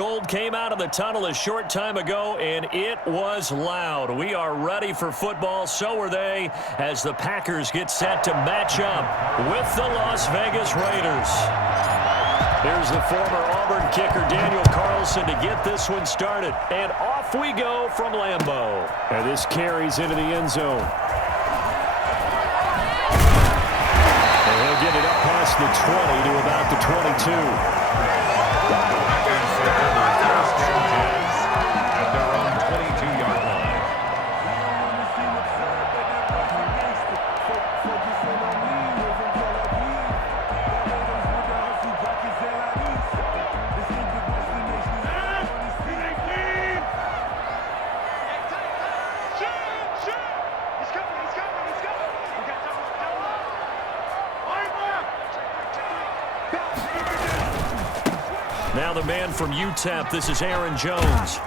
gold came out of the tunnel a short time ago, and it was loud. We are ready for football. So are they, as the Packers get set to match up with the Las Vegas Raiders. Here's the former Auburn kicker, Daniel Carlson, to get this one started. And off we go from Lambeau. And this carries into the end zone. And he'll get it up past the 20 to about the 22. At their own 22-yard line. Now the man from UTEP, this is Aaron Jones.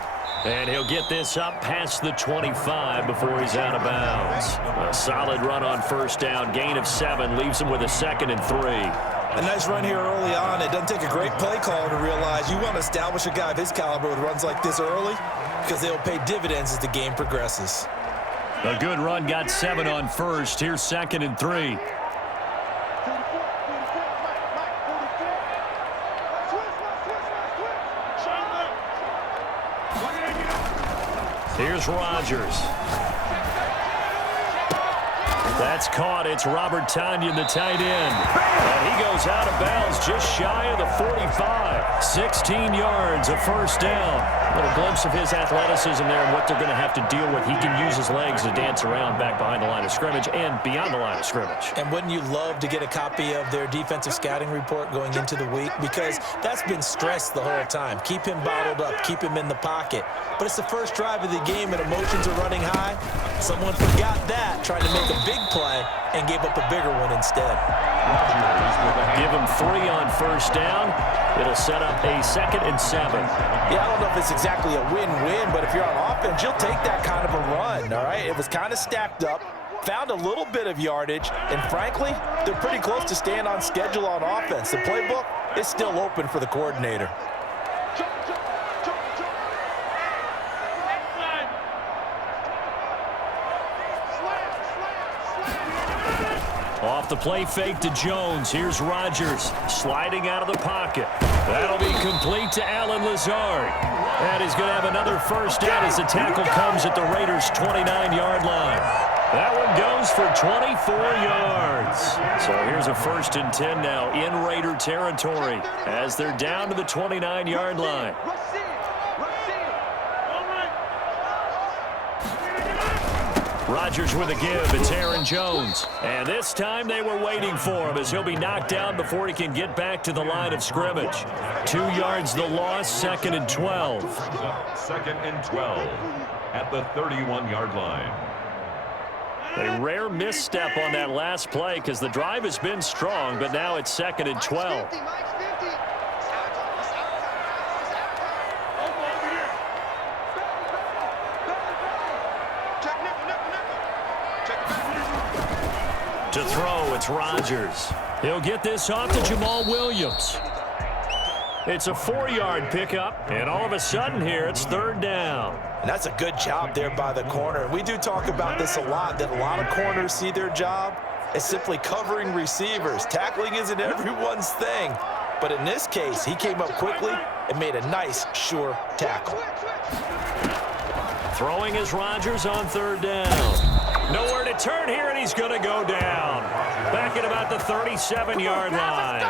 And he'll get this up past the 25 before he's out of bounds. A solid run on first down, gain of 7, leaves him with a 2nd and 3. A nice run here early on. It doesn't take a great play call to realize you want to establish a guy of his caliber with runs like this early because they'll pay dividends as the game progresses. A good run, got 7 on first. Here's 2nd and 3. Here's Rodgers. That's caught. It's Robert Tonyan, the tight end. And he goes out of bounds just shy of the 45. 16 yards, a first down. A little glimpse of his athleticism there and what they're going to have to deal with. He can use his legs to dance around back behind the line of scrimmage and beyond the line of scrimmage. And wouldn't you love to get a copy of their defensive scouting report going into the week? Because that's been stressed the whole time. Keep him bottled up. Keep him in the pocket. But it's the first drive of the game and emotions are running high. Someone forgot that, trying to make a big play and gave up a bigger one instead. Give him 3 on first down. It'll set up a 2nd and 7. Yeah, I don't know if it's exactly a win-win, but if you're on offense, you'll take that kind of a run, all right? It was kind of stacked up, found a little bit of yardage, and frankly, they're pretty close to staying on schedule on offense. The playbook is still open for the coordinator. Off the play fake to Jones. Here's Rodgers sliding out of the pocket. That'll be complete to Allen Lazard. And he's going to have another first down as the tackle comes at the Raiders' 29-yard line. That one goes for 24 yards. So here's a 1st and 10 now in Raider territory as they're down to the 29-yard line. Rodgers with a give. It's Aaron Jones. And this time they were waiting for him as he'll be knocked down before he can get back to the line of scrimmage. 2 yards the loss, 2nd and 12. 2nd and 12 at the 31-yard line. A rare misstep on that last play because the drive has been strong, but now it's 2nd and 12. To throw, it's Rodgers. He'll get this off to Jamal Williams. It's a 4-yard pickup, and all of a sudden here, it's 3rd down. And that's a good job there by the corner. We do talk about this a lot, that a lot of corners see their job as simply covering receivers. Tackling isn't everyone's thing. But in this case, he came up quickly and made a nice, sure tackle. Throwing is Rodgers on 3rd down. Nowhere to turn here, and he's going to go down. Back at about the 37-yard line.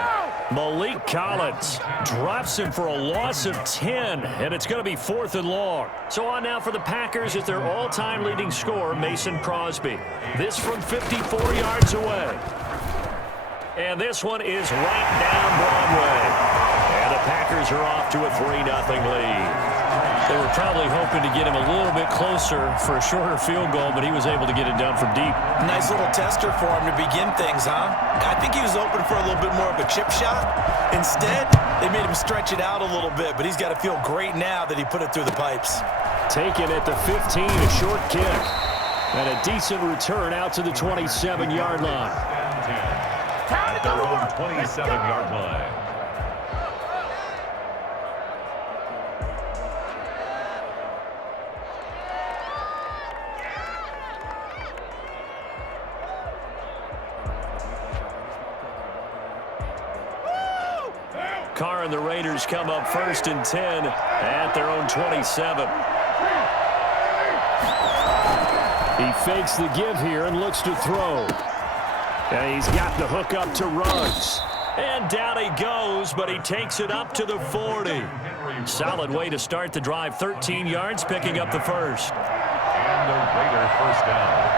Malik Collins drops him for a loss of 10, and it's going to be 4th and long. So on now for the Packers is their all-time leading scorer, Mason Crosby. This from 54 yards away. And this one is right down Broadway. And the Packers are off to a 3-0 lead. They were probably hoping to get him a little bit closer for a shorter field goal, but he was able to get it done from deep. Nice little tester for him to begin things, huh? I think he was open for a little bit more of a chip shot. Instead, they made him stretch it out a little bit, but he's got to feel great now that he put it through the pipes. Taken at the 15, a short kick. And a decent return out to the 27-yard line. At their own 27-yard line. Carr and the Raiders come up 1st and 10 at their own 27. He fakes the give here and looks to throw. And he's got the hook up to Ruggs. And down he goes, but he takes it up to the 40. Solid way to start the drive. 13 yards, picking up the first. And the Raider first down.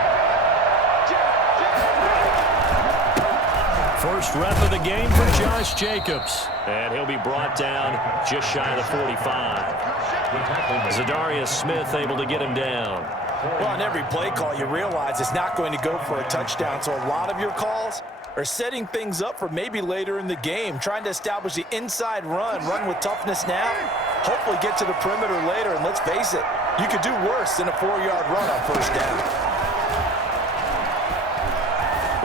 First rep of the game for Josh Jacobs. And he'll be brought down just shy of the 45. Zadarius Smith able to get him down. Well, on every play call, you realize it's not going to go for a touchdown. So a lot of your calls are setting things up for maybe later in the game, trying to establish the inside run with toughness now, hopefully get to the perimeter later. And let's face it, you could do worse than a 4-yard run on first down.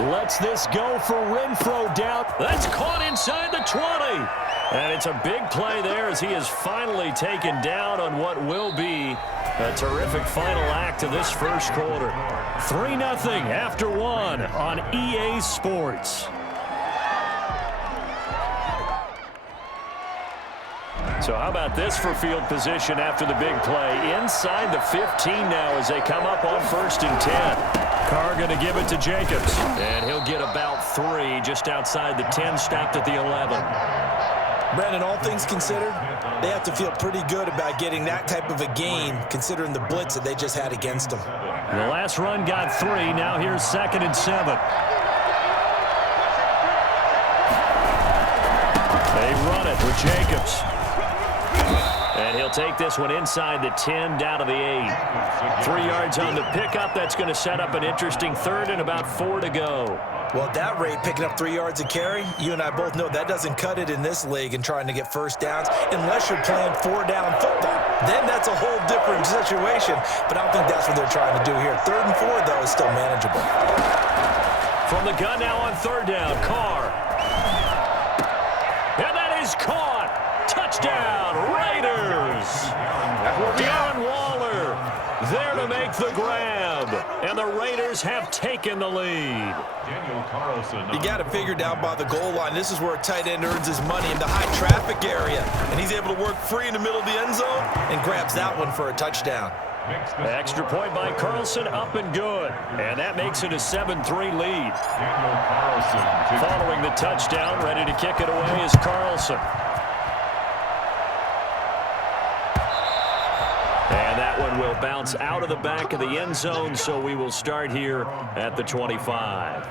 Lets this go for Renfro down. That's caught inside the 20. And it's a big play there as he is finally taken down on what will be a terrific final act of this first quarter. 3-0 after 1 on EA Sports. So how about this for field position after the big play? Inside the 15 now as they come up on 1st and 10. Carr going to give it to Jacobs. And he'll get about 3 just outside the 10, stopped at the 11. Brandon, all things considered, they have to feel pretty good about getting that type of a gain considering the blitz that they just had against them. The last run got 3. Now here's 2nd and 7. They run it with Jacobs. And he'll take this one inside the 10, down to the 8. 3 yards on the pickup. That's going to set up an interesting 3rd and about 4 to go. Well, at that rate, picking up 3 yards a carry, you and I both know that doesn't cut it in this league and trying to get first downs unless you're playing 4-down football. Then that's a whole different situation, but I don't think that's what they're trying to do here. 3rd and 4, though, is still manageable. From the gun now on 3rd down, Carr. And that is caught. Touchdown, Raiders. Darren Waller there to make the grab. And the Raiders have taken the lead. You got to figure down by the goal line. This is where a tight end earns his money in the high traffic area. And he's able to work free in the middle of the end zone and grabs that one for a touchdown. Extra point by Carlson, up and good. And that makes it a 7-3 lead. Following the touchdown, ready to kick it away is Carlson. And that one will bounce out of the back of the end zone, so we will start here at the 25.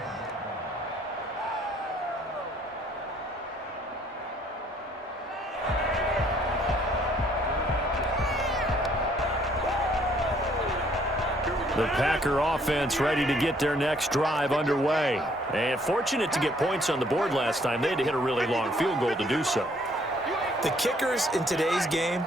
The Packer offense ready to get their next drive underway. And fortunate to get points on the board last time. They had to hit a really long field goal to do so. The kickers in today's game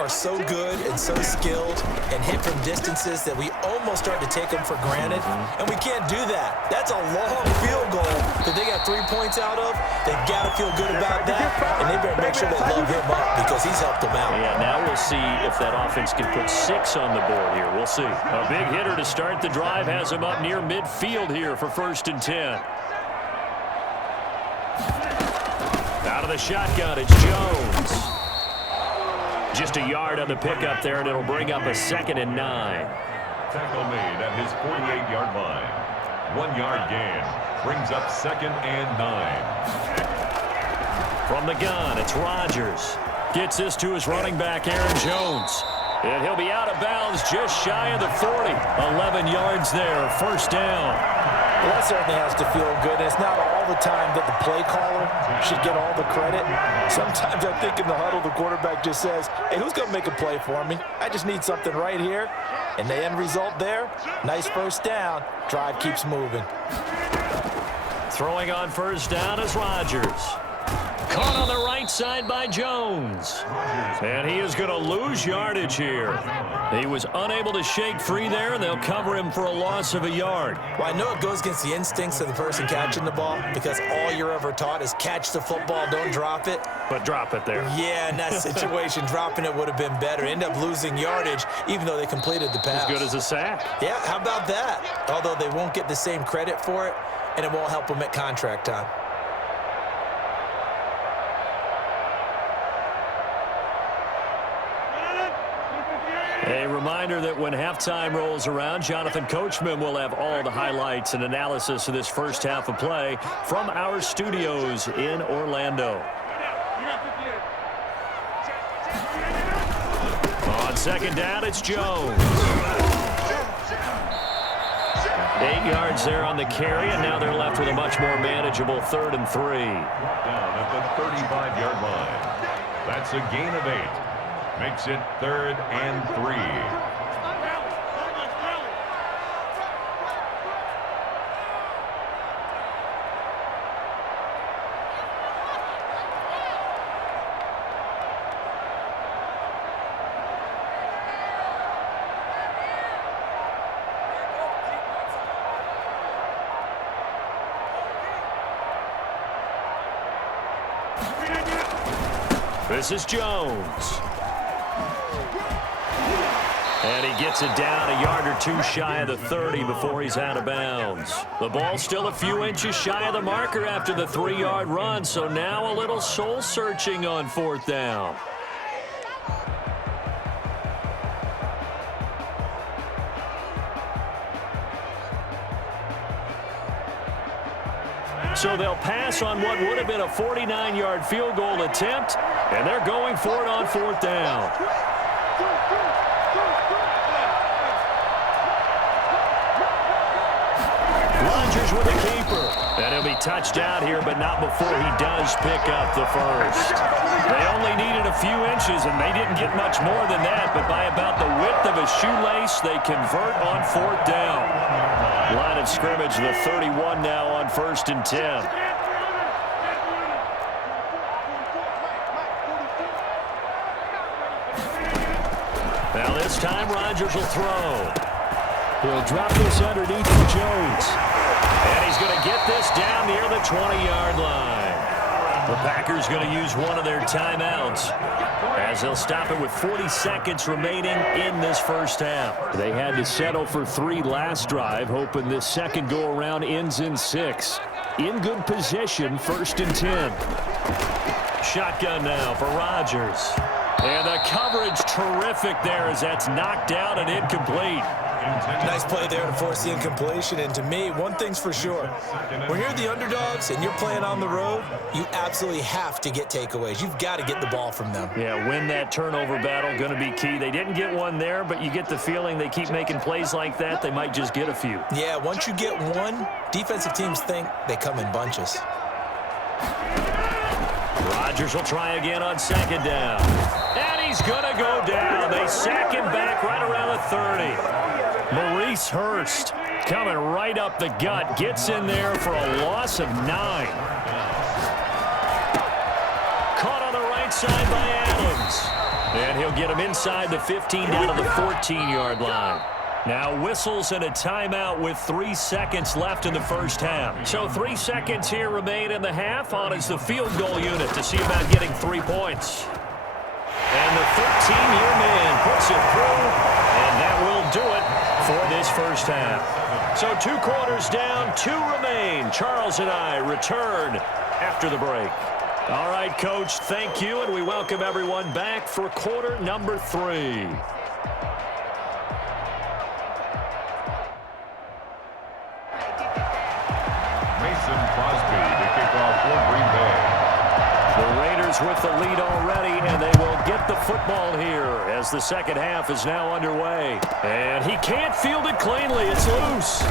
are so good and so skilled and hit from distances that we almost start to take them for granted, and we can't do that. That's a long field goal that they got 3 points out of. They've got to feel good about that, and they better make sure they load him up because he's helped them out. Yeah, now we'll see if that offense can put 6 on the board here. We'll see. A big hitter to start the drive has him up near midfield here for 1st and 10. Out of the shotgun, it's Jones. Just a yard on the pickup there, and it'll bring up a 2nd and 9. Tackle made at his 48-yard line. 1 yard gain brings up 2nd and 9. From the gun, it's Rodgers. Gets this to his running back, Aaron Jones. And he'll be out of bounds just shy of the 40. 11 yards there, 1st down. Well, that certainly has to feel good. And it's not all the time that the play caller should get all the credit. Sometimes I think in the huddle, the quarterback just says, hey, who's going to make a play for me? I just need something right here. And the end result there, nice 1st down. Drive keeps moving. Throwing on 1st down is Rodgers. Caught on the right side by Jones. And he is going to lose yardage here. He was unable to shake free there, and they'll cover him for a loss of a yard. Well, I know it goes against the instincts of the person catching the ball because all you're ever taught is catch the football, don't drop it. But drop it there. Yeah, in that situation, dropping it would have been better. End up losing yardage, even though they completed the pass. As good as a sack. Yeah, how about that? Although they won't get the same credit for it, and it won't help them at contract time. A reminder that when halftime rolls around, Jonathan Coachman will have all the highlights and analysis of this first half of play from our studios in Orlando. On second down, it's Jones. 8 yards there on the carry, and now they're left with a much more manageable 3rd and 3. Down at the 35-yard line. That's a gain of 8. Makes it 3rd and 3. This is Jones. And he gets it down a yard or two shy of the 30 before he's out of bounds. The ball still a few inches shy of the marker after the 3-yard run, so now a little soul-searching on 4th down. So they'll pass on what would have been a 49-yard field goal attempt, and they're going for it on 4th down. Rodgers with a keeper. And he'll be touched out here, but not before he does pick up the first. They only needed a few inches, and they didn't get much more than that, but by about the width of a shoelace, they convert on 4th down. Line of scrimmage, the 31 now on 1st and 10. Now this time Rodgers will throw. He'll drop this underneath for Jones. And he's going to get this down near the 20-yard line. The Packers going to use one of their timeouts as they'll stop it with 40 seconds remaining in this first half. They had to settle for 3 last drive, hoping this second go-around ends in 6. In good position, 1st and 10. Shotgun now for Rodgers. And the coverage terrific there as that's knocked down and incomplete. Nice play there to force the incompletion. And to me, one thing's for sure. When you're the underdogs and you're playing on the road, you absolutely have to get takeaways. You've got to get the ball from them. Yeah, win that turnover battle, going to be key. They didn't get one there, but you get the feeling they keep making plays like that, they might just get a few. Yeah, once you get one, defensive teams think they come in bunches. Rodgers will try again on second down. And he's going to go down. They sack him back right around the 30. Maurice Hurst coming right up the gut. Gets in there for a loss of 9. Caught on the right side by Adams. And he'll get him inside the 15 down to the 14-yard line. Now whistles and a timeout with 3 seconds left in the first half. So 3 seconds here remain in the half. On is the field goal unit to see about getting 3 points. And the 13-year man puts it through, and that will do it for this first half. So 2 quarters down, 2 remain. Charles and I return after the break. All right, Coach, thank you, and we welcome everyone back for quarter number 3. With the lead already, and they will get the football here as the second half is now underway. And he can't field it cleanly. It's loose.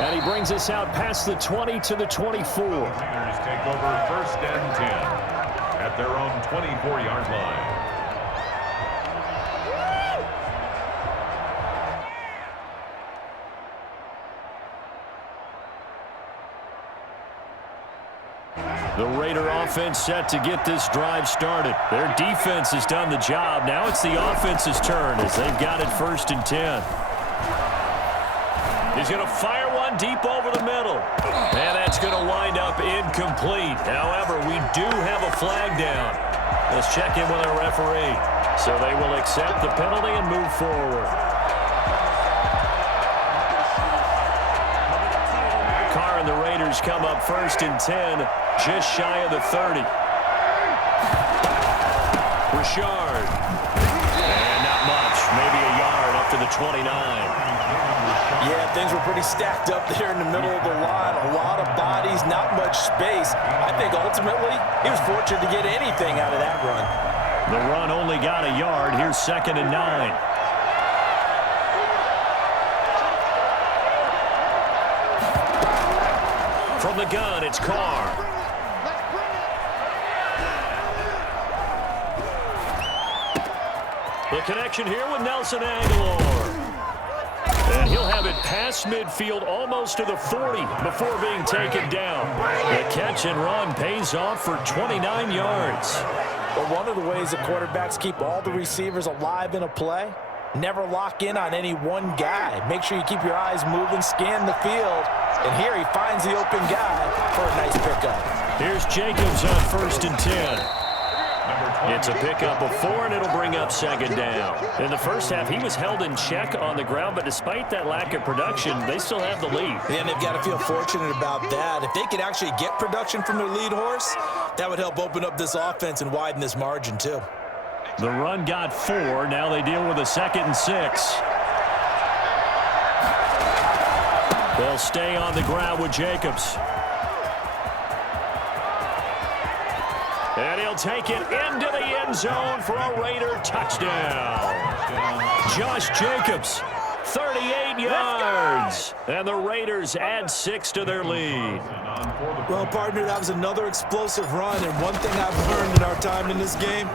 And he brings us out past the 20 to the 24. Take over 1st and 10 at their own 24-yard line. The Raider offense set to get this drive started. Their defense has done the job. Now it's the offense's turn as they've got it 1st and 10. He's going to fire one deep over the middle. And that's going to wind up incomplete. However, we do have a flag down. Let's check in with our referee. So they will accept the penalty and move forward. Carr and the Raiders come up 1st and 10. Just shy of the 30. Richard. And not much. Maybe a yard 29. Yeah, things were pretty stacked up there in the middle of the line. A lot of bodies, not much space. I think ultimately he was fortunate to get anything out of that run. The run only got a yard. Here's 2nd and 9. From the gun, it's Carr. The connection here with Nelson Aguilar. And he'll have it past midfield almost to the 40 before being taken down. The catch and run pays off for 29 yards. But one of the ways the quarterbacks keep all the receivers alive in a play, never lock in on any one guy. Make sure you keep your eyes moving, scan the field. And here he finds the open guy for a nice pickup. Here's Jacobs on 1st and 10. It's a pickup of 4, and it'll bring up 2nd down. In the first half, he was held in check on the ground, but despite that lack of production, they still have the lead. And they've got to feel fortunate about that. If they could actually get production from their lead horse, that would help open up this offense and widen this margin too. The run got 4. Now they deal with a 2nd and 6. They'll stay on the ground with Jacobs. And he'll take it into the end zone for a Raider touchdown. Josh Jacobs, 38 yards. And the Raiders add 6 to their lead. Well, partner, that was another explosive run. And one thing I've learned in our time in this game,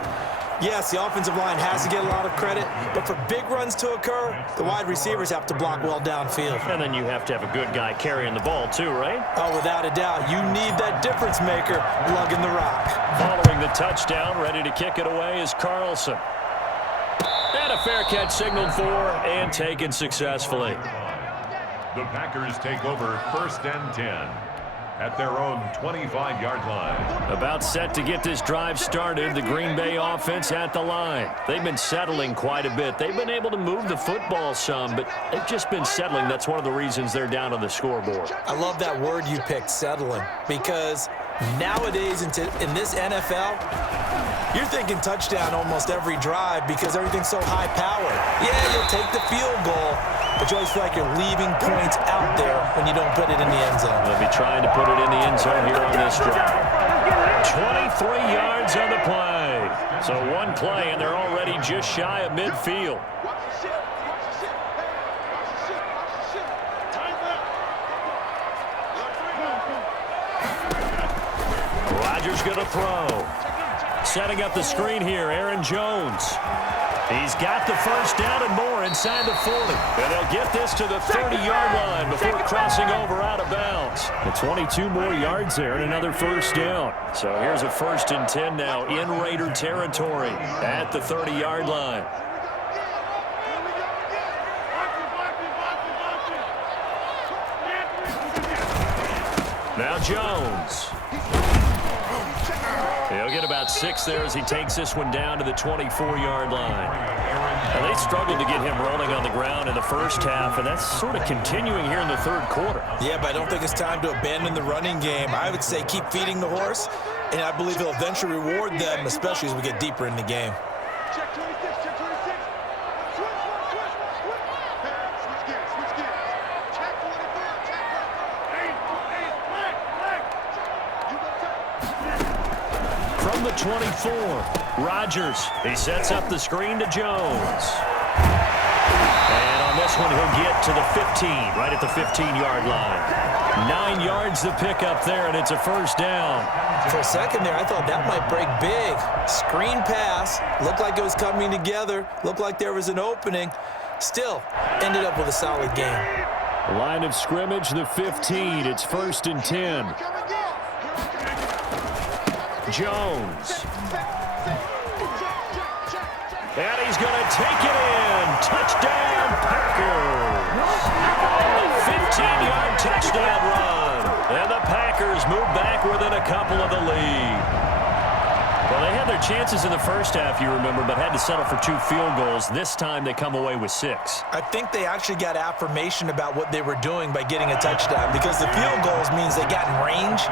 yes, the offensive line has to get a lot of credit, but for big runs to occur, the wide receivers have to block well downfield. And then you have to have a good guy carrying the ball too, right? Oh, without a doubt. You need that difference maker lugging the rock. Following the touchdown, ready to kick it away is Carlson. And a fair catch signaled for and taken successfully. The Packers take over 1st and 10 at their own 25-yard line. About set to get this drive started, the Green Bay offense at the line. They've been settling quite a bit. They've been able to move the football some, but they've just been settling. That's one of the reasons they're down on the scoreboard. I love that word you picked, settling, because nowadays in this NFL, you're thinking touchdown almost every drive because everything's so high-powered. Yeah, you'll take the field goal, but you always feel like you're leaving points out there when you don't put it in the end zone. They'll be trying to put it in the end zone here on this drive. 23 yards on the play. So one play, and they're already just shy of midfield. Rodgers going to throw. Setting up the screen here, Aaron Jones. He's got the first down and more inside the 40. And they'll get this to the 30-yard line before crossing over out of bounds. And 22 more yards there and another first down. So here's a 1st and 10 now in Raider territory at the 30-yard line. Now Jones. He'll get about 6 there as he takes this one down to the 24-yard line. Now, they struggled to get him rolling on the ground in the first half, and that's sort of continuing here in the 3rd quarter. Yeah, but I don't think it's time to abandon the running game. I would say keep feeding the horse, and I believe he'll eventually reward them, especially as we get deeper in the game. Check 26, check 26. Switch gears, switch gears. Check 24, check 24. From the 24, Rodgers. He sets up the screen to Jones. And on this one, he'll get to the 15, right at the 15-yard line. 9 yards the pickup there, and it's a first down. For a second there, I thought that might break big. Screen pass. Looked like it was coming together. Looked like there was an opening. Still, ended up with a solid game. Line of scrimmage, the 15. It's 1st and 10. Jones. And he's going to take it in. Touchdown, Packers. A 15-yard touchdown run. And the Packers move back within a couple of the lead. Well, they had their chances in the first half, you remember, but had to settle for 2 field goals. This time they come away with 6. I think they actually got affirmation about what they were doing by getting a touchdown, because the field goals means they got in range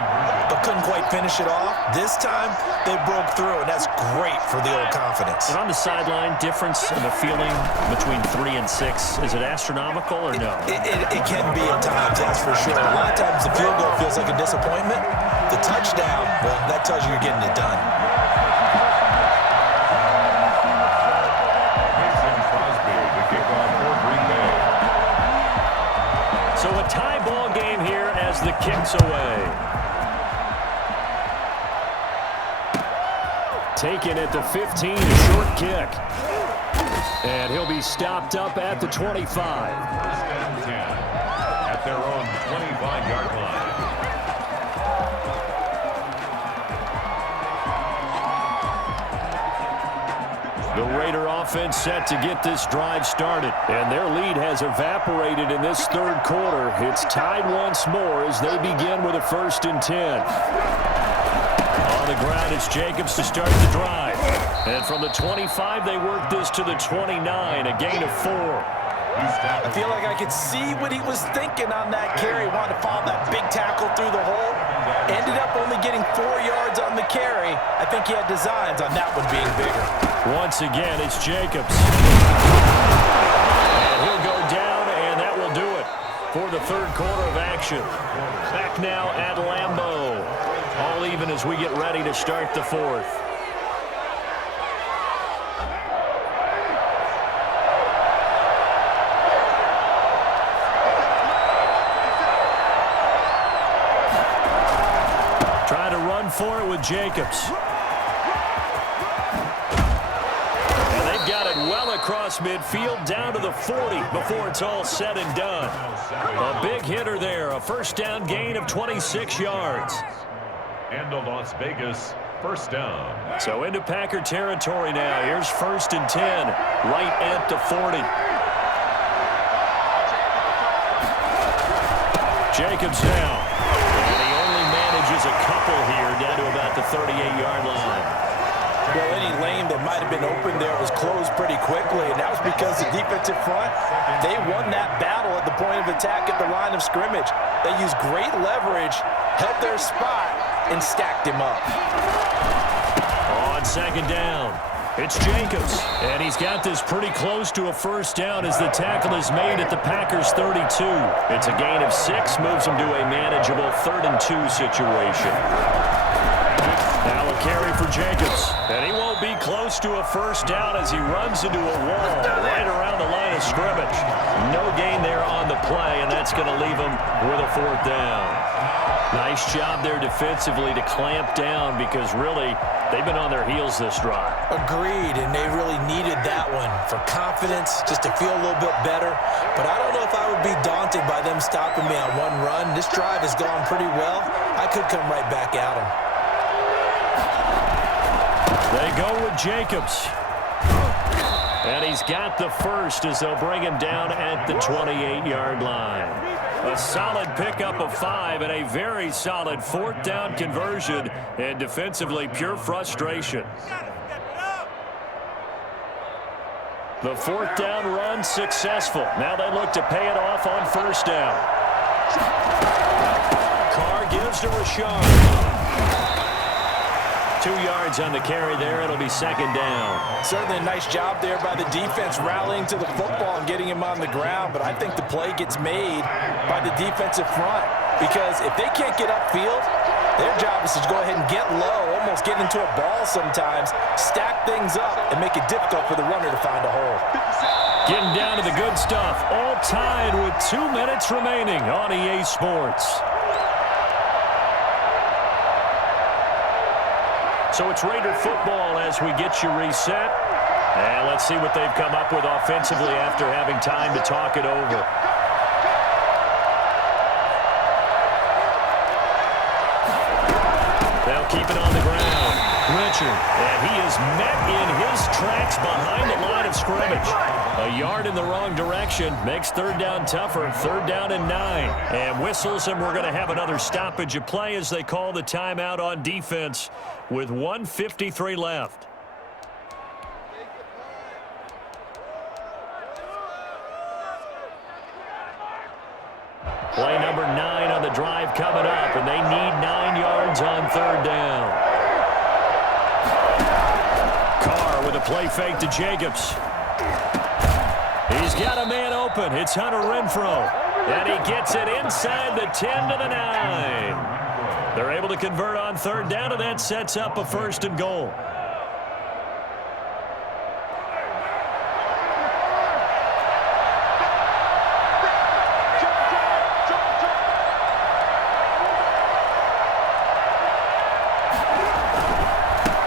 but couldn't quite finish it off. This time they broke through, and that's great for the old confidence. And on the sideline, difference of a feeling between 3 and 6, is it astronomical or no? It can be at times, that's for sure. A lot of times the field goal feels like a disappointment. The touchdown, well, that tells you you're getting it done. So a tie ball game here as the kick's away. Taken at the 15, a short kick. And he'll be stopped up at the 25. At their own 25-yard line. The Raider offense set to get this drive started, and their lead has evaporated in this third quarter. It's tied once more as they begin with a 1st and 10. On the ground, it's Jacobs to start the drive. And from the 25, they work this to the 29, a gain of 4. I feel like I could see what he was thinking on that carry. Wanted to follow that big tackle through the hole. Ended up only getting 4 yards on the carry. I think he had designs on that one being bigger. Once again, it's Jacobs. And he'll go down, and that will do it for the third quarter of action. Back now at Lambeau. All even as we get ready to start the fourth. Try to run for it with Jacobs. And they've got it well across midfield down to the 40 before it's all said and done. A big hitter there, a 1st down gain of 26 yards. And a Las Vegas 1st down. So into Packer territory now. Here's 1st and 10, right at the 40. Jacobs now. And he only manages a couple here down to about the 38-yard line. Well, any lane that might have been open there was closed pretty quickly, and that was because the defensive front, they won that battle at the point of attack at the line of scrimmage. They used great leverage, held their spot, and stacked him up. On 2nd down, it's Jacobs, and he's got this pretty close to a 1st down as the tackle is made at the Packers' 32. It's a gain of 6, moves them to a manageable 3rd and 2 situation. Now a carry for Jacobs, and he won't be close to a 1st down as he runs into a wall right around the line of scrimmage. No gain there on the play, and that's going to leave him with a 4th down. Nice job there defensively to clamp down because really they've been on their heels this drive. Agreed, and they really needed that one for confidence, just to feel a little bit better. But I don't know if I would be daunted by them stopping me on one run. This drive has gone pretty well. I could come right back at them. They go with Jacobs. And he's got the 1st as they'll bring him down at the 28-yard line. A solid pickup of 5 and a very solid 4th down conversion, and defensively pure frustration. The 4th down run successful. Now they look to pay it off on 1st down. Carr gives to Rashard. 2 yards on the carry there. It'll be 2nd down. Certainly a nice job there by the defense rallying to the football and getting him on the ground, but I think the play gets made by the defensive front because if they can't get upfield, their job is to go ahead and get low, almost get into a ball sometimes, stack things up, and make it difficult for the runner to find a hole. Getting down to the good stuff. All tied with 2 minutes remaining on EA Sports. So it's Raider football as we get you reset. And let's see what they've come up with offensively after having time to talk it over. They'll keep it on the ground. Richard. And he is met in his tracks behind the line of scrimmage. A yard in the wrong direction makes third down tougher. Third down and 9. And whistles, and we're going to have another stoppage of play as they call the timeout on defense with 1:53 left. Play number 9 on the drive coming up, and they need 9 yards on third down. Carr with a play fake to Jacobs. He's got a man open. It's Hunter Renfrow. And he gets it inside the 10 to the 9. They're able to convert on third down, and that sets up a first and goal.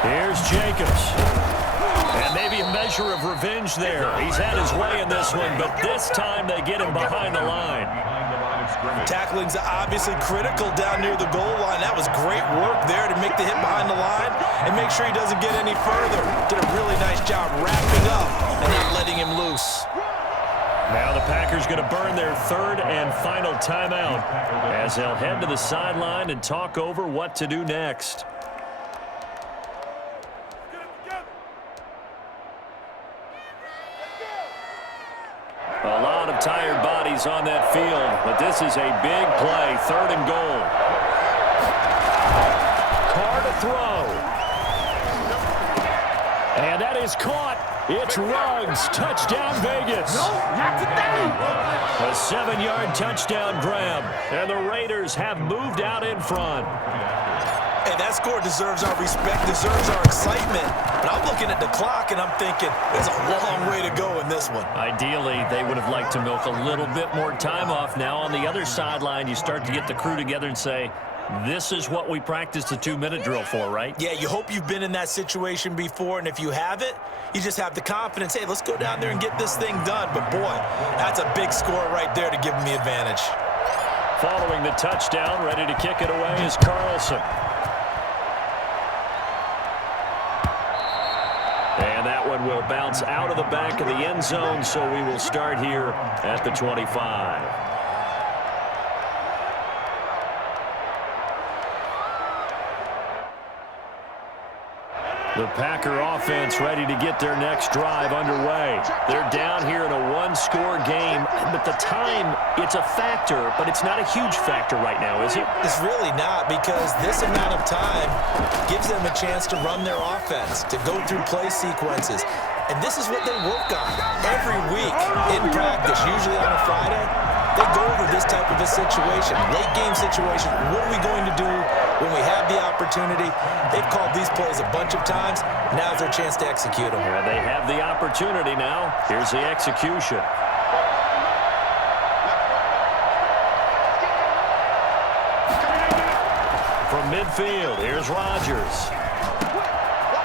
Here's Jacobs. And maybe a measure of revenge there. He's had his way in this one, but this time they get him behind the line. Tackling's obviously critical down near the goal line. That was great work there to make the hit behind the line and make sure he doesn't get any further. Did a really nice job wrapping up and not letting him loose. Now the Packers going to burn their third and final timeout as they'll head to the sideline and talk over what to do next. A lot of tired bodies on that field, but this is a big play, third and goal. Carr to throw. And that is caught. It's Ruggs. Touchdown, Vegas. A 7-yard touchdown grab. And the Raiders have moved out in front. Hey, that score deserves our respect, deserves our excitement. But I'm looking at the clock, and I'm thinking, there's a long way to go in this one. Ideally, they would have liked to milk a little bit more time off. Now on the other sideline, you start to get the crew together and say, this is what we practiced the 2-minute drill for, right? Yeah, you hope you've been in that situation before, and if you haven't, you just have the confidence, hey, let's go down there and get this thing done. But, boy, that's a big score right there to give them the advantage. Following the touchdown, ready to kick it away is Carlson. And that one will bounce out of the back of the end zone, so we will start here at the 25. The Packer offense ready to get their next drive underway. They're down here in a one-score game, but the time, it's a factor, but it's not a huge factor right now, is it? It's really not, because this amount of time gives them a chance to run their offense, to go through play sequences. And this is what they work on every week in practice, usually on a Friday. They go over this type of a situation, late game situation. What are we going to do when we have the opportunity? They've called these plays a bunch of times. Now's their chance to execute them. Yeah, they have the opportunity now. Here's the execution. From midfield, here's Rodgers.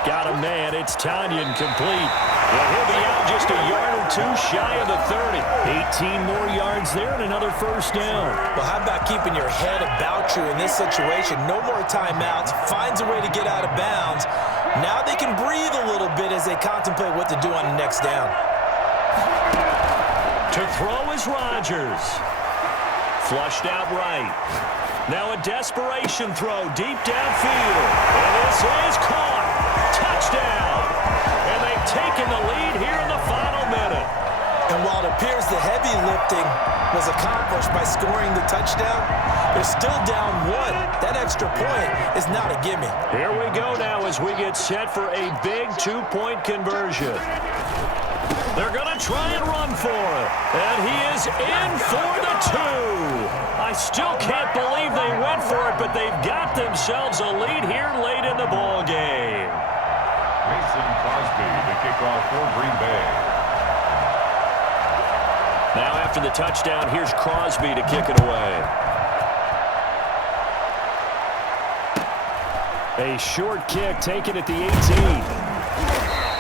Got a man. It's Tanyan complete. Well, he'll be out just a yard or two shy of the 30. 18 more yards there and another first down. Well, how about keeping your head about you in this situation? No more timeouts. Finds a way to get out of bounds. Now they can breathe a little bit as they contemplate what to do on the next down. To throw is Rodgers. Flushed out right. Now a desperation throw deep downfield. And this is caught. Touchdown. And they've taken the lead here in the final minute. And while it appears the heavy lifting was accomplished by scoring the touchdown, they're still down one. That extra point is not a gimme. Here we go now as we get set for a big two-point conversion. They're going to try and run for it. And he is in for the two. I still can't believe they went for it, but they've got themselves a lead here late in the ball game. Mason Crosby, the kickoff for Green Bay. Now after the touchdown, here's Crosby to kick it away. A short kick taken at the 18.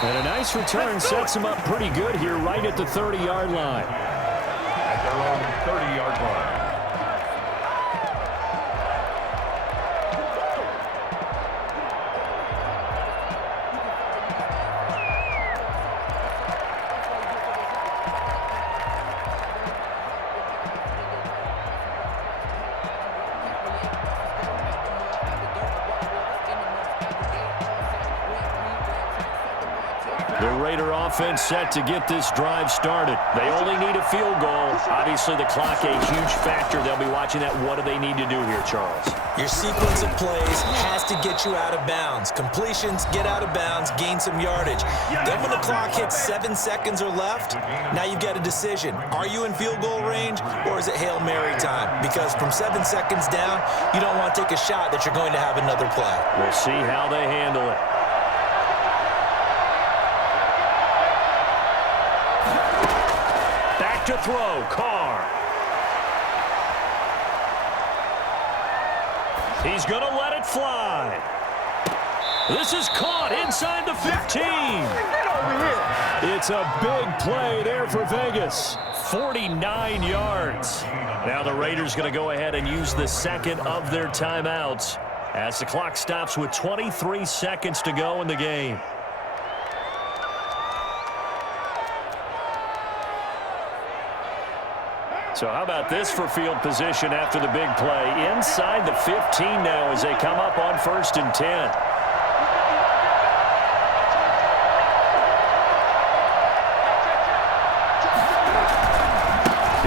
And a nice return sets him up pretty good here right at the 30-yard line. At their own 30-yard line. Raider offense set to get this drive started. They only need a field goal. Obviously, the clock a huge factor. They'll be watching that. What do they need to do here, Charles? Your sequence of plays has to get you out of bounds. Completions, get out of bounds, gain some yardage. Then when the clock hits 7 seconds or left, now you've got a decision. Are you in field goal range, or is it Hail Mary time? Because from 7 seconds down, you don't want to take a shot that you're going to have another play. We'll see how they handle it. Back to throw, Carr. He's going to let it fly. This is caught inside the 15. It's a big play there for Vegas. 49 yards. Now the Raiders going to go ahead and use the second of their timeouts as the clock stops with 23 seconds to go in the game. So how about this for field position after the big play? Inside the 15 now as they come up on 1st and 10.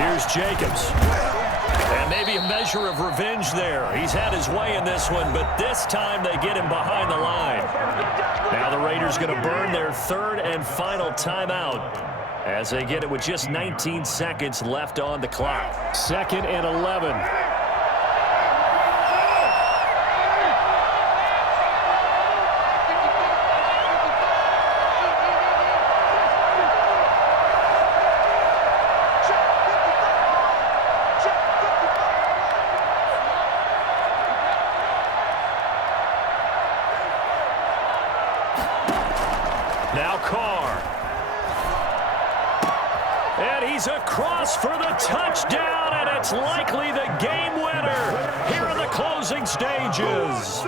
Here's Jacobs. And maybe a measure of revenge there. He's had his way in this one, but this time they get him behind the line. Now the Raiders going to burn their 3rd and final timeout as they get it with just 19 seconds left on the clock. 2nd and 11. Now Carr. And he's across for the touchdown, and it's likely the game winner here in the closing stages.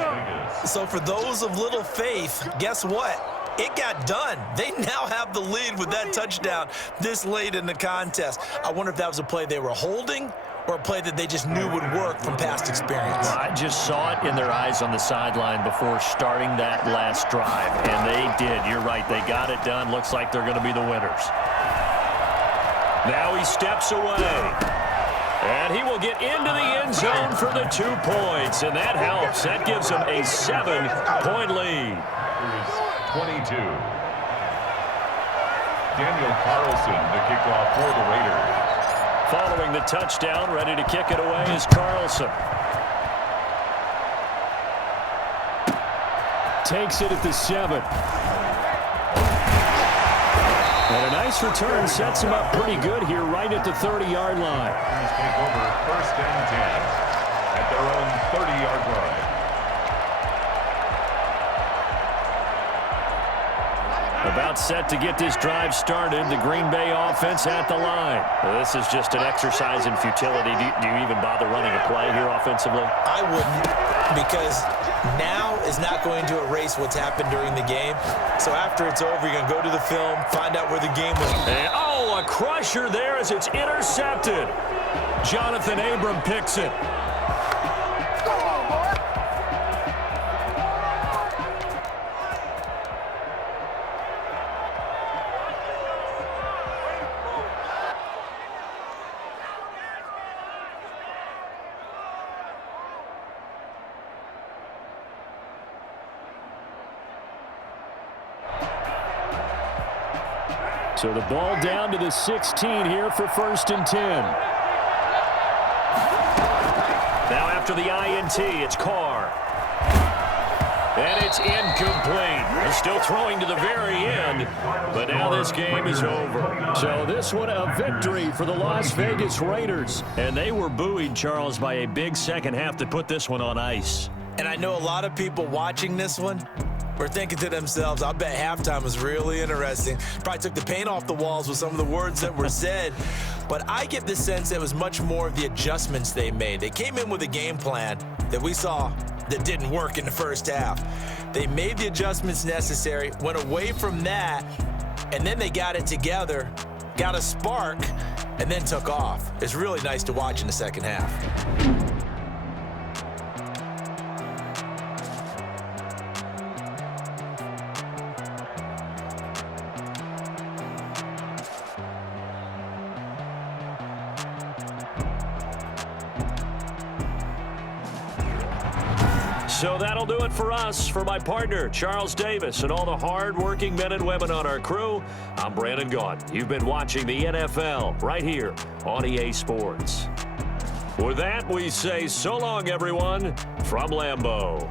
So for those of little faith, guess what? It got done. They now have the lead with that touchdown this late in the contest. I wonder if that was a play they were holding or a play that they just knew would work from past experience. Well, I just saw it in their eyes on the sideline before starting that last drive, and they did. You're right. They got it done. Looks like they're going to be the winners. Now he steps away. And he will get into the end zone for the 2 points, and that helps. That gives him a 7-point lead. 22. Daniel Carlson, the kickoff for the Raiders. Following the touchdown, ready to kick it away is Carlson. Takes it at the 7. And a nice return sets him up pretty good here right at the 30-yard line. Raiders take over 1st and 10 at their own 30-yard line. About set to get this drive started. The Green Bay offense at the line. Well, this is just an exercise in futility. Do you even bother running a play here offensively? I wouldn't, because now is not going to erase what's happened during the game. So after it's over, you're going to go to the film, find out where the game was. And, oh, a crusher there as it's intercepted. Jonathan Abram picks it. So the ball down to the 16 here for 1st and 10. Now after the INT, it's Carr. And it's incomplete. They're still throwing to the very end, but now this game is over. So this one a victory for the Las Vegas Raiders. And they were buoyed, Charles, by a big second half to put this one on ice. And I know a lot of people watching this one were thinking to themselves, I bet halftime was really interesting. Probably took the paint off the walls with some of the words that were said. But I get the sense that it was much more of the adjustments they made. They came in with a game plan that we saw that didn't work in the first half. They made the adjustments necessary, went away from that, and then they got it together, got a spark, and then took off. It's really nice to watch in the second half. So that'll do it for us. For my partner, Charles Davis, and all the hard-working men and women on our crew, I'm Brandon Gaudin. You've been watching the NFL right here on EA Sports. With that, we say so long, everyone, from Lambeau.